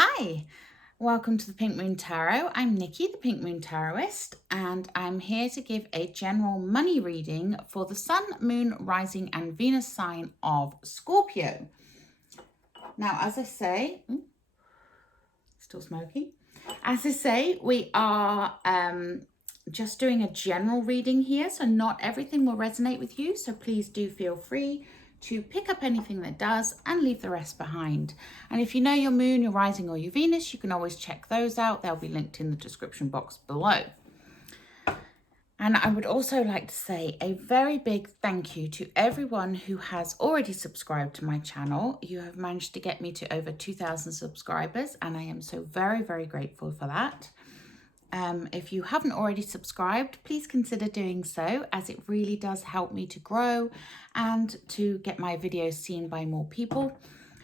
Hi, welcome to the Pink Moon Tarot. I'm Nikki, the Pink Moon Tarotist, and I'm here to give a general money reading for the Sun, Moon, Rising, and Venus sign of Scorpio. Now, as I say, still smoking. As I say, we are just doing a general reading here, so not everything will resonate with you, so please do feel free to pick up anything that does and leave the rest behind. And if you know your moon, your rising, or your Venus, you can always check those out. They'll be linked in the description box below. And I would also like to say a very big thank you to everyone who has already subscribed to my channel. You have managed to get me to over 2,000 subscribers, and I am so very, very grateful for that. If you haven't already subscribed, please consider doing so, as it really does help me to grow and to get my videos seen by more people,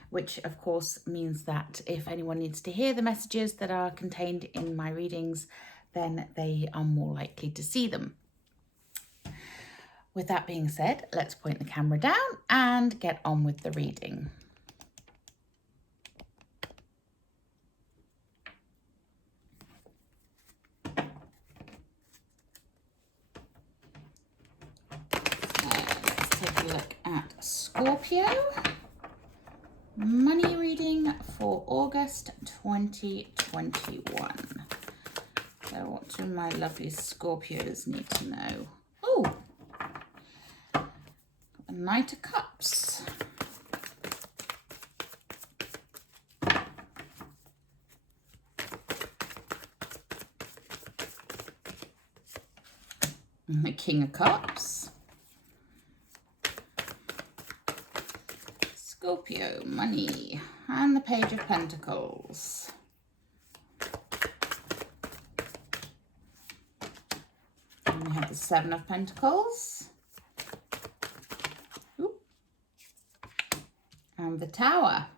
which of course means that if anyone needs to hear the messages that are contained in my readings, then they are more likely to see them. With that being said, let's point the camera down and get on with the reading. Let's take a look at Scorpio. Money reading for August 2021. So what do my lovely Scorpios need to know? Oh, a Knight of Cups. And the King of Cups. Scorpio, money, and the Page of Pentacles. And we have the Seven of Pentacles. Ooh. And the Tower.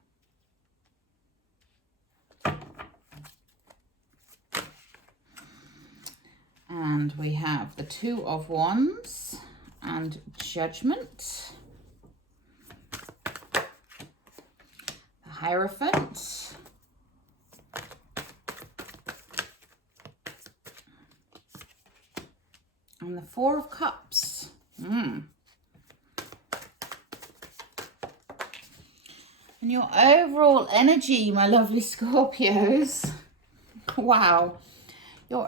And we have the Two of Wands and Judgment. The Hierophant. And the Four of Cups. And your overall energy, my lovely Scorpios. Wow. Your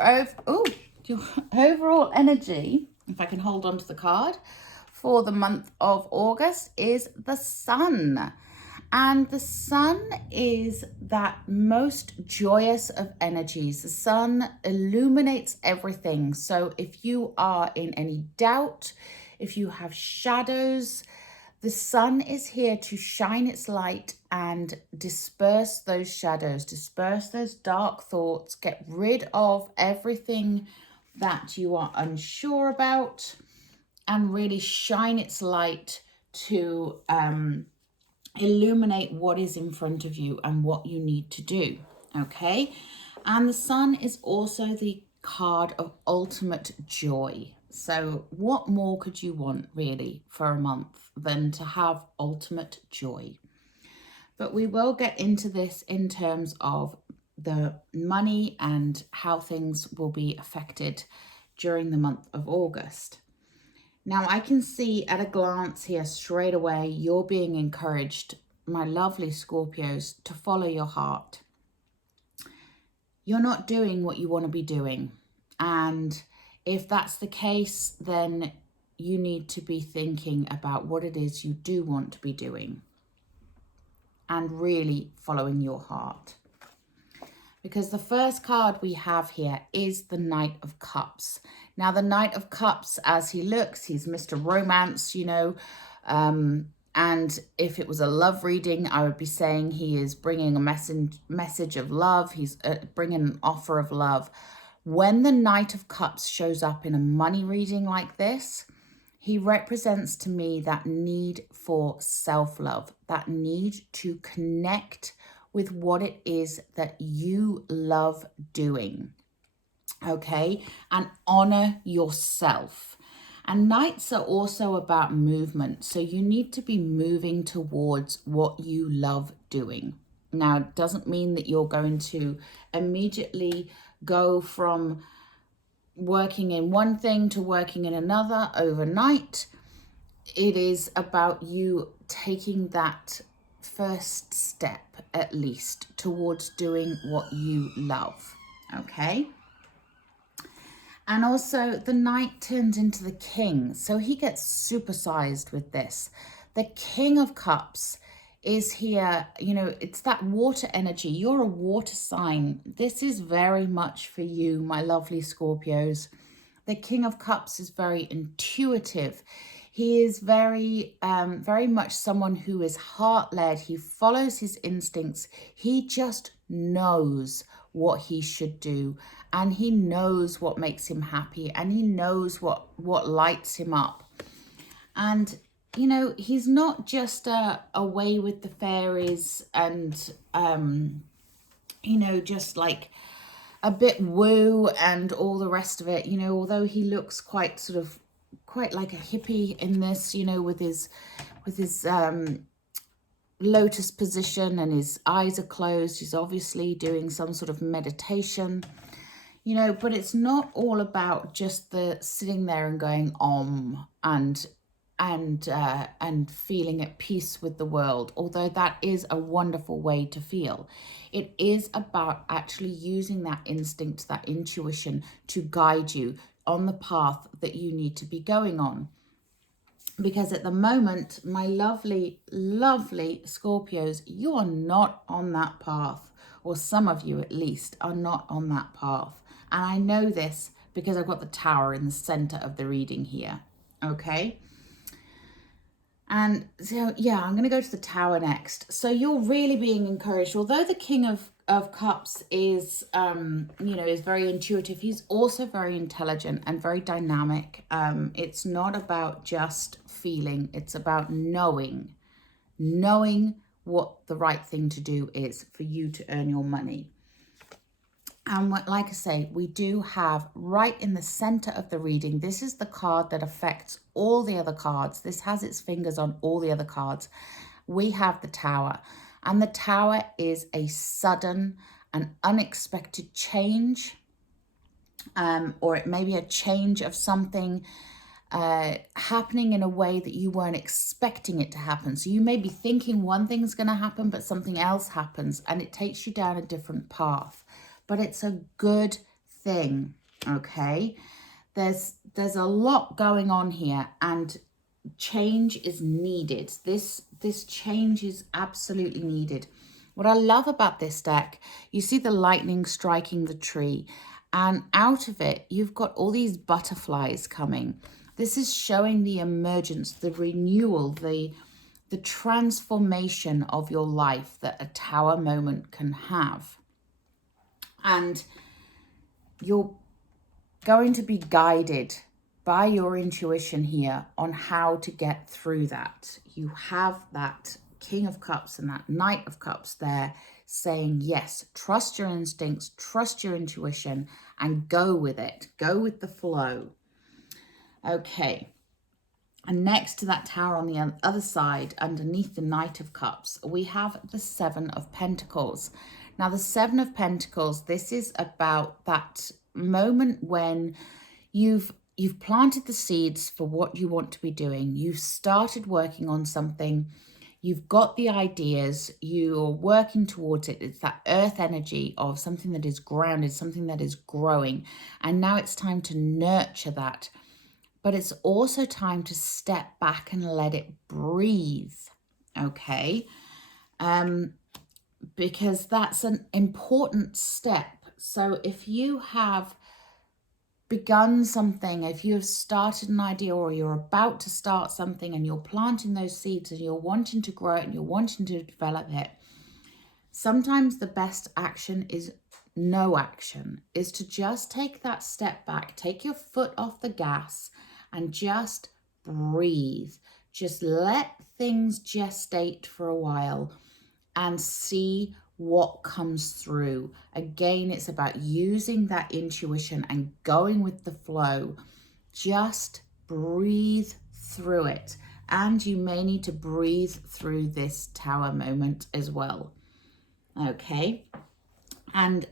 overall energy, if I can hold on to the card, for the month of August is the Sun. And the Sun is that most joyous of energies. The Sun illuminates everything. So if you are in any doubt, if you have shadows, the Sun is here to shine its light and disperse those shadows, disperse those dark thoughts, get rid of everything that you are unsure about, and really shine its light to illuminate what is in front of you and what you need to do, okay? And the Sun is also the card of ultimate joy. So what more could you want really for a month than to have ultimate joy? But we will get into this in terms of the money and how things will be affected during the month of August. Now, I can see at a glance here straight away, you're being encouraged, my lovely Scorpios, to follow your heart. You're not doing what you want to be doing. And if that's the case, then you need to be thinking about what it is you do want to be doing and really following your heart. Because the first card we have here is the Knight of Cups. Now, the Knight of Cups, as he looks, he's Mr. Romance, you know. And if it was a love reading, I would be saying he is bringing a message of love. He's bringing an offer of love. When the Knight of Cups shows up in a money reading like this, he represents to me that need for self-love, that need to connect with what it is that you love doing, okay? And honor yourself. And nights are also about movement. So you need to be moving towards what you love doing, Now, it doesn't mean that you're going to immediately go from working in one thing to working in another overnight. It is about you taking that first step, at least, towards doing what you love. Okay? And also the knight turns into the king. So he gets supersized with this. The King of Cups is here, you know, it's that water energy. You're a water sign. This is very much for you, my lovely Scorpios. The King of Cups is very intuitive. He is very much someone who is heart-led. He follows his instincts. He just knows what he should do, and he knows what makes him happy, and he knows what lights him up. And you know, he's not just away with the fairies and you know, just like a bit woo and all the rest of it. You know, although he looks quite sort of quite like a hippie in this, you know, with his lotus position and his eyes are closed. He's obviously doing some sort of meditation, you know, but it's not all about just the sitting there and going and feeling at peace with the world, although that is a wonderful way to feel. It is about actually using that instinct, that intuition to guide you on the path that you need to be going on. Because at the moment, my lovely, lovely Scorpios, you are not on that path, or some of you at least are not on that path. And I know this because I've got the Tower in the center of the reading here, okay? And so, yeah, I'm going to go to the Tower next. So you're really being encouraged. Although the King of Cups is, you know, is very intuitive, he's also very intelligent and very dynamic. It's not about just feeling. It's about knowing what the right thing to do is for you to earn your money. And like I say, we do have right in the center of the reading, this is the card that affects all the other cards. This has its fingers on all the other cards. We have the Tower. And the Tower is a sudden and unexpected change. Or it may be a change of something happening in a way that you weren't expecting it to happen. So you may be thinking one thing's going to happen, but something else happens and it takes you down a different path. But it's a good thing, okay? There's a lot going on here and change is needed. This change is absolutely needed. What I love about this deck, you see the lightning striking the tree, and out of it, you've got all these butterflies coming. This is showing the emergence, the renewal, the transformation of your life that a Tower moment can have. And you're going to be guided by your intuition here on how to get through that. You have that King of Cups and that Knight of Cups there saying, yes, trust your instincts, trust your intuition, and go with it. Go with the flow. Okay. And next to that Tower on the other side, underneath the Knight of Cups, we have the Seven of Pentacles. Now, the Seven of Pentacles, this is about that moment when you've planted the seeds for what you want to be doing. You've started working on something. You've got the ideas. You're working towards it. It's that earth energy of something that is grounded, something that is growing. And now it's time to nurture that. But it's also time to step back and let it breathe, okay? Because that's an important step. So if you have begun something, if you have started an idea or you're about to start something and you're planting those seeds and you're wanting to grow it and you're wanting to develop it, sometimes the best action is no action, is to just take that step back, take your foot off the gas and just breathe. Just let things gestate for a while and see what comes through. Again, it's about using that intuition and going with the flow. Just breathe through it. And you may need to breathe through this Tower moment as well. Okay. And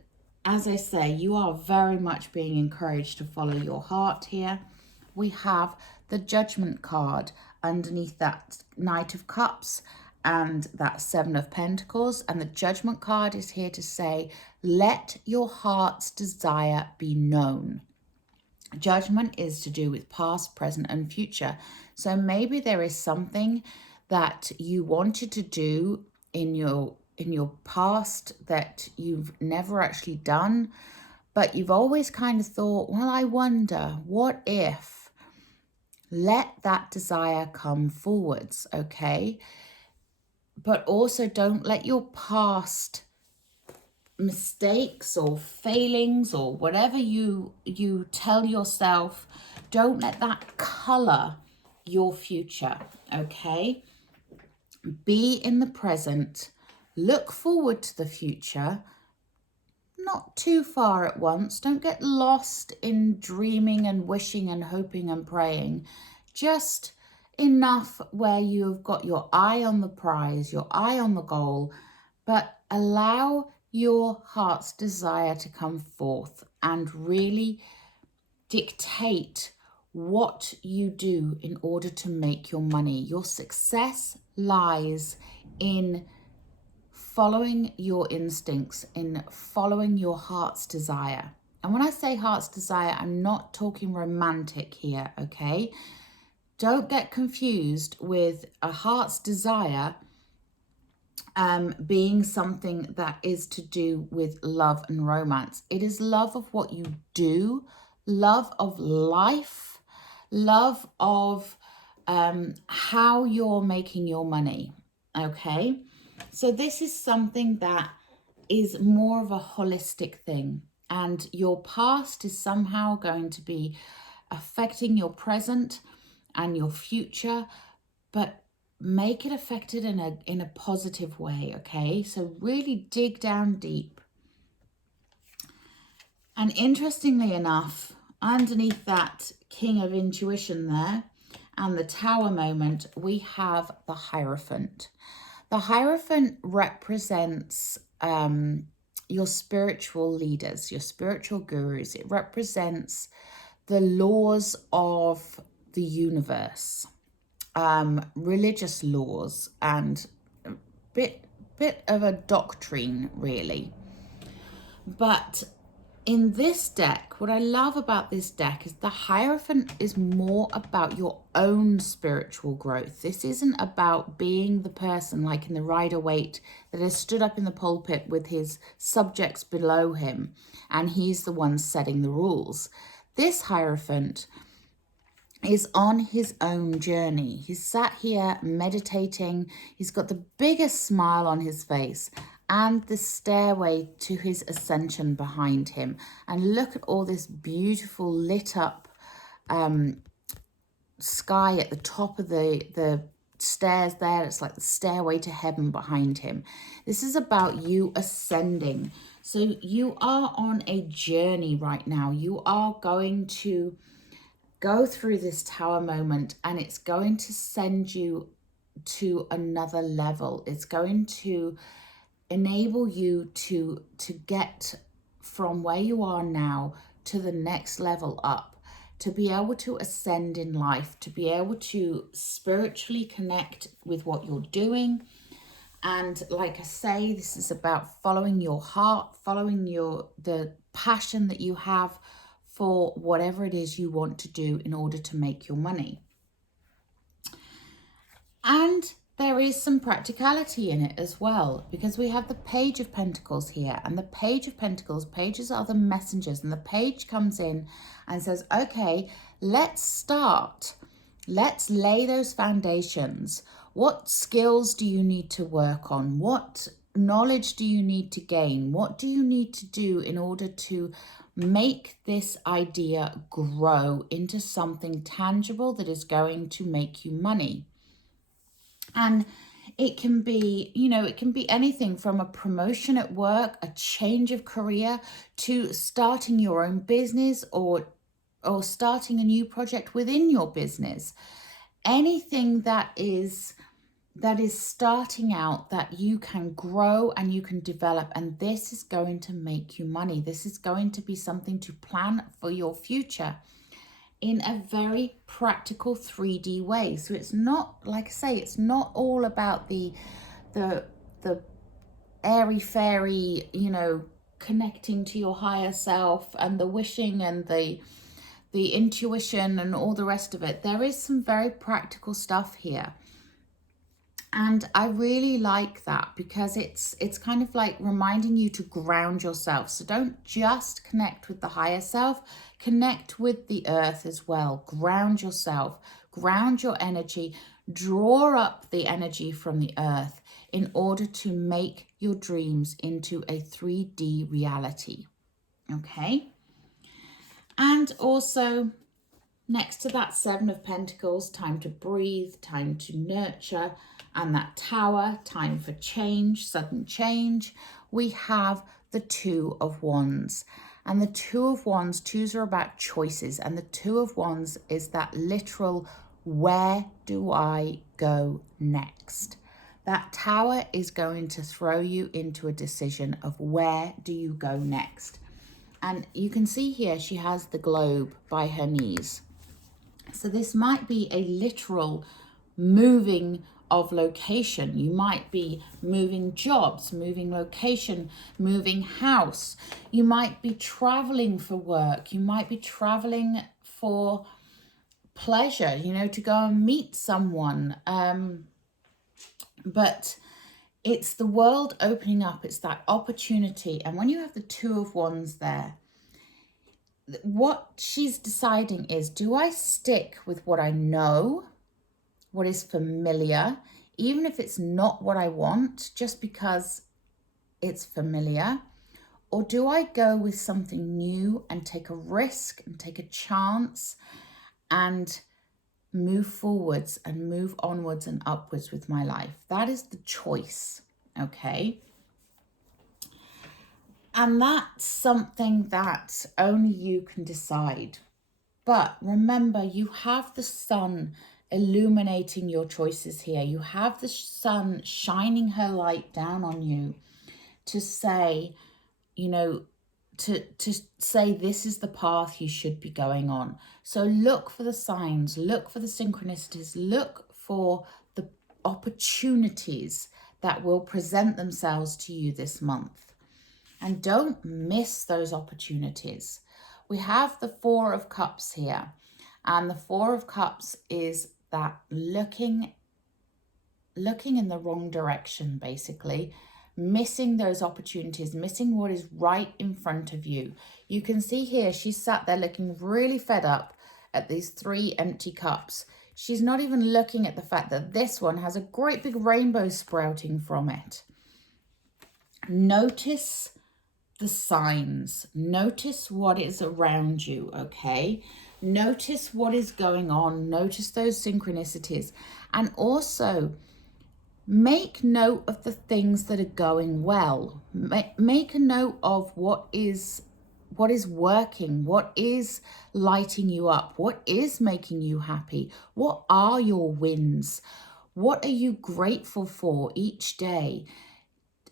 as I say, you are very much being encouraged to follow your heart here. We have the Judgment card underneath that Knight of Cups and that Seven of Pentacles. And the Judgment card is here to say, let your heart's desire be known. Judgment is to do with past, present, and future. So maybe there is something that you wanted to do in your past that you've never actually done, but you've always kind of thought, well, I wonder, what if? Let that desire come forwards, okay? But also don't let your past mistakes or failings or whatever you tell yourself, don't let that color your future, okay? Be in the present, look forward to the future, not too far at once. Don't get lost in dreaming and wishing and hoping and praying. Just enough where you've got your eye on the prize, your eye on the goal, but allow your heart's desire to come forth and really dictate what you do in order to make your money. Your success lies in following your instincts, in following your heart's desire. And when I say heart's desire, I'm not talking romantic here, okay? Don't get confused with a heart's desire being something that is to do with love and romance. It is love of what you do, love of life, love of how you're making your money, okay? So this is something that is more of a holistic thing, and your past is somehow going to be affecting your present and your future, but make it affected in a positive way, okay? So really dig down deep. And interestingly enough, underneath that King of Intuition there and the Tower moment, we have the Hierophant. The Hierophant represents your spiritual leaders, your spiritual gurus. It represents the laws of the universe, religious laws, and a bit of a doctrine, really. But in this deck, what I love about this deck is the Hierophant is more about your own spiritual growth. This isn't about being the person like in the Rider-Waite that has stood up in the pulpit with his subjects below him and he's the one setting the rules. This Hierophant is on his own journey. He's sat here meditating. He's got the biggest smile on his face and the stairway to his ascension behind him. And look at all this beautiful lit up sky at the top of the stairs there. It's like the stairway to heaven behind him. This is about you ascending. So you are on a journey right now. You are going to go through this Tower moment, and it's going to send you to another level. It's going to enable you to get from where you are now to the next level up, to be able to ascend in life, to be able to spiritually connect with what you're doing. And like I say, this is about following your heart, following the passion that you have for whatever it is you want to do in order to make your money. And there is some practicality in it as well, because we have the Page of Pentacles here, and the Page of Pentacles, pages are the messengers, and the page comes in and says, okay, let's start. Let's lay those foundations. What skills do you need to work on? What knowledge do you need to gain? What do you need to do in order to make this idea grow into something tangible that is going to make you money? And it can be, it can be anything from a promotion at work, a change of career, to starting your own business or starting a new project within your business. Anything that is that is starting out, that you can grow and you can develop, and this is going to make you money. This is going to be something to plan for your future in a very practical 3D way. So it's not, like I say, it's not all about the airy fairy, you know, connecting to your higher self and the wishing and the intuition and all the rest of it. There is some very practical stuff here. And I really like that, because it's kind of like reminding you to ground yourself. So don't just connect with the higher self, connect with the earth as well. Ground yourself, ground your energy, draw up the energy from the earth in order to make your dreams into a 3D reality. Okay? And also, next to that Seven of Pentacles, time to breathe, time to nurture, and that Tower, time for change, sudden change, we have the Two of Wands. And the Two of Wands, twos are about choices, and the Two of Wands is that literal, where do I go next? That Tower is going to throw you into a decision of where do you go next. And you can see here she has the globe by her knees. So this might be a literal moving of location. You might be moving jobs, moving location, moving house. You might be traveling for work. You might be traveling for pleasure, you know, to go and meet someone. But it's the world opening up. It's that opportunity. And when you have the Two of Wands there, what she's deciding is, do I stick with what I know, what is familiar, even if it's not what I want, just because it's familiar? Or do I go with something new and take a risk and take a chance and move forwards and move onwards and upwards with my life? That is the choice, okay? And that's something that only you can decide. But remember, you have the sun illuminating your choices here. You have the sun shining her light down on you to say, you know, to say this is the path you should be going on. So look for the signs, look for the synchronicities, look for the opportunities that will present themselves to you this month. And don't miss those opportunities. We have the Four of Cups here. And the Four of Cups is that looking in the wrong direction, basically. Missing those opportunities, missing what is right in front of you. You can see here, she's sat there looking really fed up at these three empty cups. She's not even looking at the fact that this one has a great big rainbow sprouting from it. Notice the signs. Notice what is around you, okay? Notice what is going on. Notice those synchronicities. And also, make note of the things that are going well. Make a note of what is working, what is lighting you up, what is making you happy, what are your wins, what are you grateful for each day.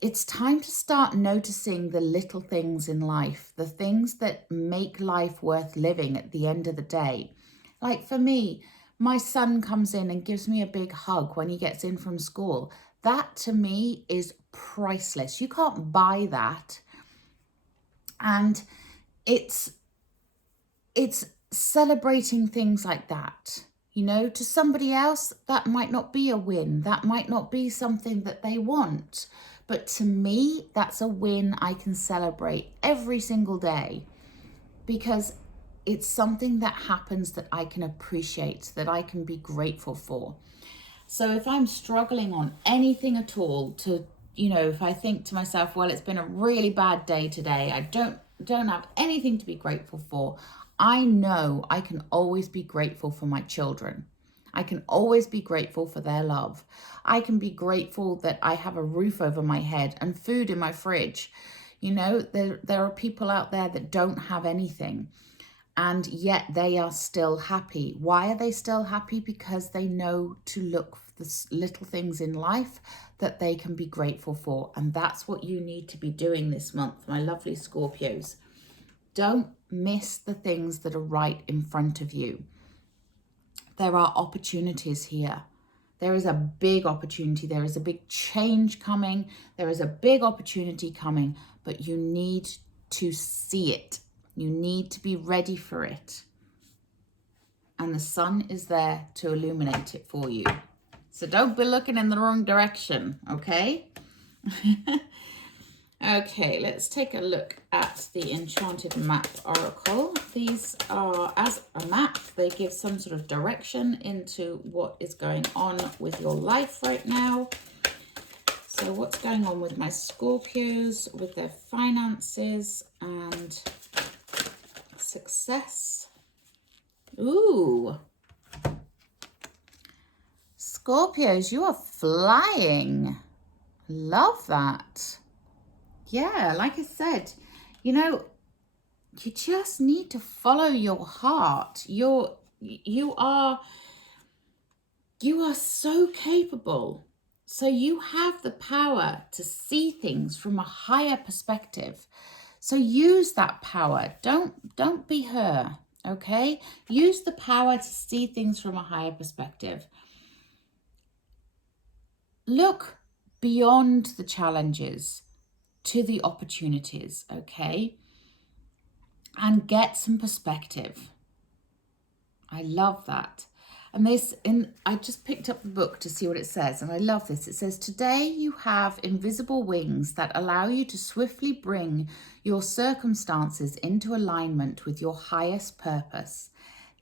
It's time to start noticing the little things in life, the things that make life worth living at the end of the day. Like for me, my son comes in and gives me a big hug when he gets in from school. That to me is priceless. You can't buy that. And it's celebrating things like that. You know, to somebody else, that might not be a win. That might not be something that they want. But to me, that's a win I can celebrate every single day, because it's something that happens that I can appreciate, that I can be grateful for. So if I'm struggling on anything at all, to, you know, if I think to myself, well, it's been a really bad day today, I don't have anything to be grateful for, I know I can always be grateful for my children. I can always be grateful for their love. I can be grateful that I have a roof over my head and food in my fridge. You know, there are people out there that don't have anything, and yet they are still happy. Why are they still happy? Because they know to look the little things in life that they can be grateful for. And that's what you need to be doing this month, my lovely Scorpios. Don't miss the things that are right in front of you. There are opportunities here. There is a big opportunity. There is a big change coming. There is a big opportunity coming, but you need to see it. You need to be ready for it. And the sun is there to illuminate it for you. So don't be looking in the wrong direction, okay? Okay, let's take a look at the Enchanted Map Oracle. These are, as a map, they give some sort of direction into what is going on with your life right now. So what's going on with my Scorpios, with their finances and success? Ooh. Scorpios, you are flying. Love that. Yeah, like I said, you know, you just need to follow your heart. You are so capable. So you have the power to see things from a higher perspective. So use that power. Don't be her, okay? Use the power to see things from a higher perspective. Look beyond the challenges to the opportunities, okay? And get some perspective. I love that. And I just picked up the book to see what it says, and I love this. It says, today you have invisible wings that allow you to swiftly bring your circumstances into alignment with your highest purpose.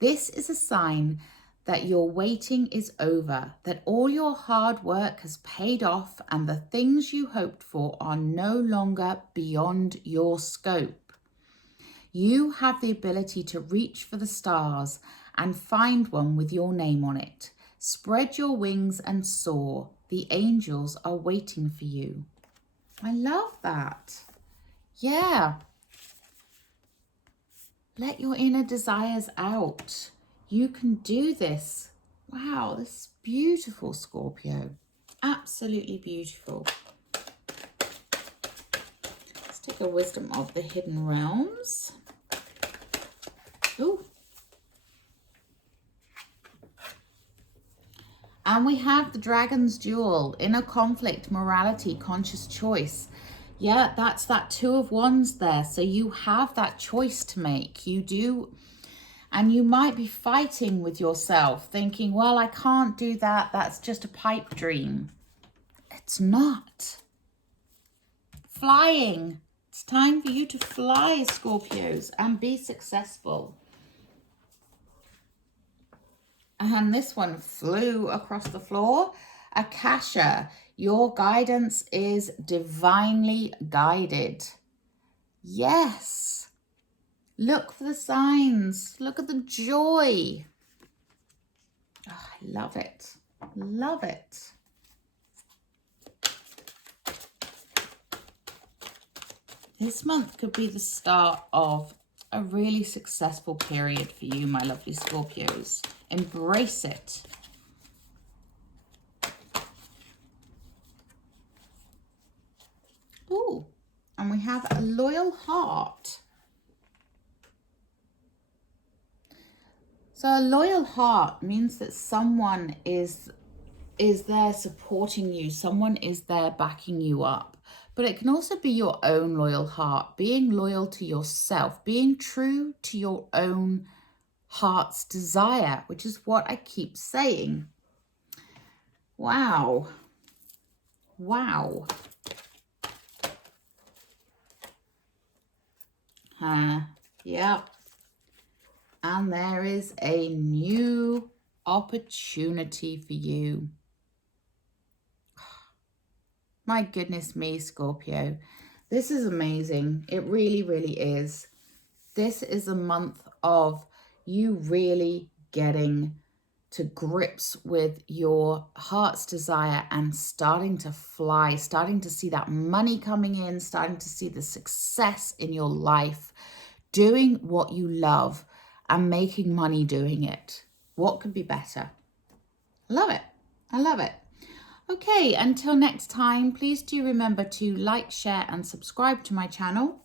This is a sign that your waiting is over, that all your hard work has paid off, and the things you hoped for are no longer beyond your scope. You have the ability to reach for the stars and find one with your name on it. Spread your wings and soar. The angels are waiting for you. I love that. Yeah. Let your inner desires out. You can do this. Wow, this is beautiful, Scorpio. Absolutely beautiful. Let's take a wisdom of the hidden realms. Ooh. And we have the Dragon's Duel, inner conflict, morality, conscious choice. Yeah, that's that Two of Wands there. So you have that choice to make. You do. And you might be fighting with yourself, thinking, well, I can't do that. That's just a pipe dream. It's not. Flying. It's time for you to fly, Scorpios, and be successful. And this one flew across the floor. Akasha, your guidance is divinely guided. Yes. Look for the signs. Look at the joy. Oh, I love it. Love it. This month could be the start of a really successful period for you, my lovely Scorpios. Embrace it. Ooh, and we have a loyal heart. So a loyal heart means that someone is there supporting you. Someone is there backing you up. But it can also be your own loyal heart, being loyal to yourself, being true to your own heart's desire, which is what I keep saying. Wow. Wow. Yeah. And there is a new opportunity for you. My goodness me, Scorpio. This is amazing. It really, really is. This is a month of you really getting to grips with your heart's desire and starting to fly, starting to see that money coming in, starting to see the success in your life, doing what you love and making money doing it. What could be better? Love it. I love it. Okay, until next time, please do remember to like, share and subscribe to my channel.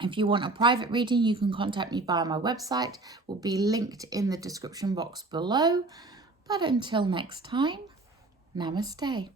If you want a private reading, you can contact me via my website. It will be linked in the description box below. But until next time, namaste.